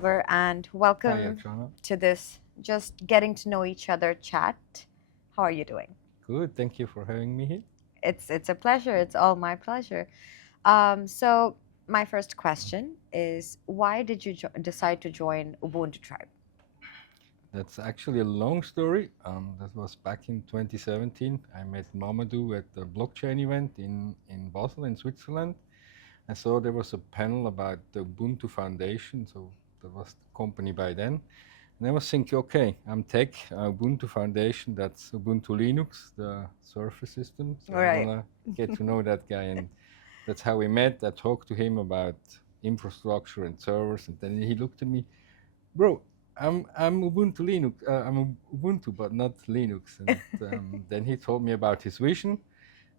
Oliver, and Hi, welcome Akshana. to this just getting to know each other chat. How are you doing? Good, thank you for having me here. It's a pleasure. It's all my pleasure. So my first question is, why did you decide to join Ubuntu Tribe? That's actually a long story. That was back in 2017. I met Mamadou at the blockchain event in Basel, in Switzerland. I saw there was a panel about the Ubuntu Foundation, so that was the company by then. And I was thinking, okay, I'm tech, Ubuntu Foundation, that's Ubuntu Linux, the surface system. So All I right. want to get to know that guy. And that's how we met. I talked to him about infrastructure and servers. And then he looked at me, bro, I'm Ubuntu Linux. I'm Ubuntu, but not Linux. And then he told me about his vision.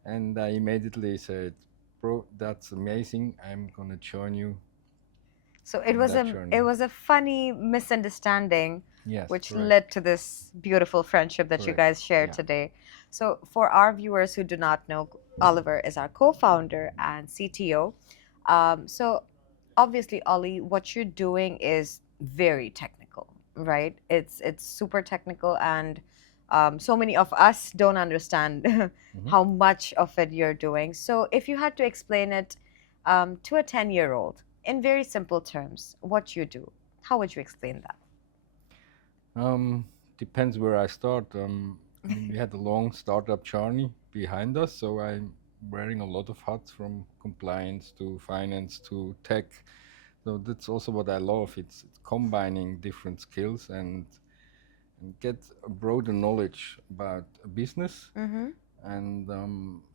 And I immediately said, bro, that's amazing. I'm going to join you So it on was that a journey. it was a funny misunderstanding, Yes, which correct. led to this beautiful friendship that you Correct. guys share Yeah. today. So for our viewers who do not know, Oliver is our co-founder and CTO. So obviously, Ollie, what you're doing is very technical, right? It's super technical, and so many of us don't understand how much of it you're doing. So if you had to explain it to a 10-year-old in very simple terms, what you do, how would you explain that? Depends where I start. I mean, we had a long startup journey behind us, so I'm wearing a lot of hats from compliance to finance to tech. So that's also what I love. It's combining different skills and get a broader knowledge about a business. Mm-hmm. And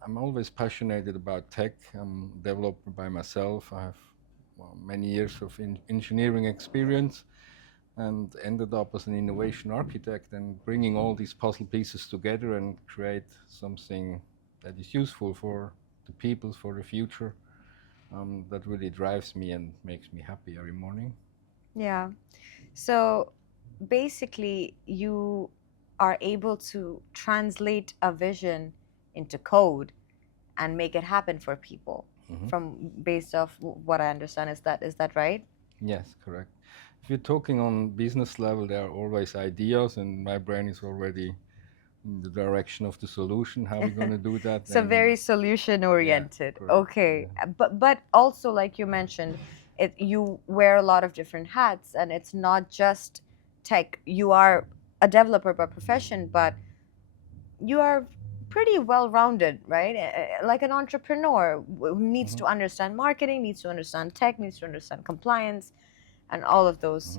I'm always passionate about tech. I'm a developer by myself. I have many years of engineering experience and ended up as an innovation architect and bringing all these puzzle pieces together and create something that is useful for the people for the future. That really drives me and makes me happy every morning. Yeah. So basically, you are able to translate a vision into code and make it happen for people Mhm. from based off what I understand. Is that right? Yes, correct. If you're talking on business level, there are always ideas, and my brain is already in the direction of the solution. How we're going to do that? So And very solution oriented. correct. Okay. But also, like you mentioned, you wear a lot of different hats, and it's not just tech. You are a developer by profession, but you are pretty well rounded, right? Like an entrepreneur who needs to understand marketing, needs to understand tech, needs to understand compliance, and all of those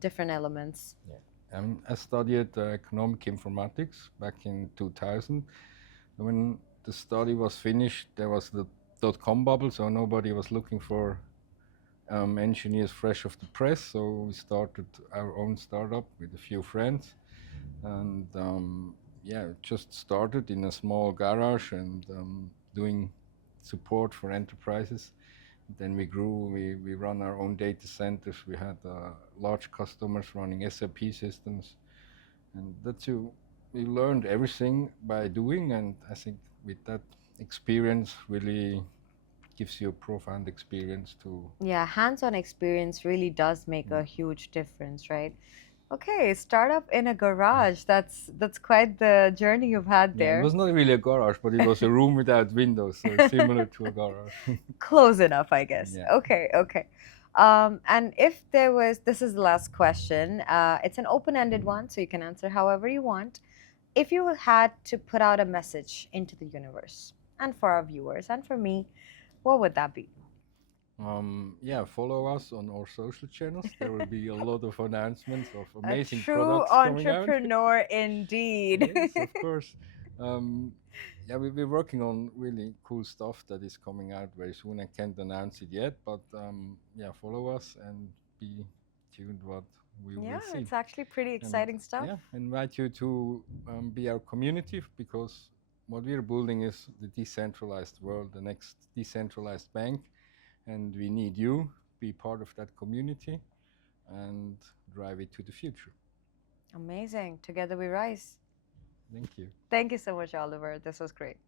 different elements. Yeah. I studied economic informatics back in 2000. When the study was finished, there was the dot-com bubble, so nobody was looking for engineers fresh off the press. So we started our own startup with a few friends, and yeah, it just started in a small garage and doing support for enterprises. Then we grew. We run our own data centers. We had large customers running SAP systems, and that's you. We learned everything by doing, and I think with that experience really gives you a profound experience to. Yeah, hands-on experience really does make a huge difference, right? Okay, startup in a garage. That's quite the journey you've had Yeah, it there. was not really a garage, but it was a room without windows, so similar to a garage. Close enough, I guess. Yeah. Okay, okay. And if there was, this is the last question. It's an open-ended one, so you can answer however you want. If you had to put out a message into the universe, and for our viewers, and for me, what would that be? Yeah, follow us on our social channels. There will be a lot of announcements of A amazing true products coming out. entrepreneur indeed. Yes, of course. Um, yeah, we're working on really cool stuff that is coming out very soon. I can't announce it yet, but yeah, follow us and be tuned what we Yeah, will see. it's actually pretty And exciting stuff. yeah, invite you to be our community because what we're building is the decentralized world, the next decentralized bank, and we need you be part of that community and drive it to the future. Amazing. Together we rise. Thank you. Thank you so much, Oliver. This was great.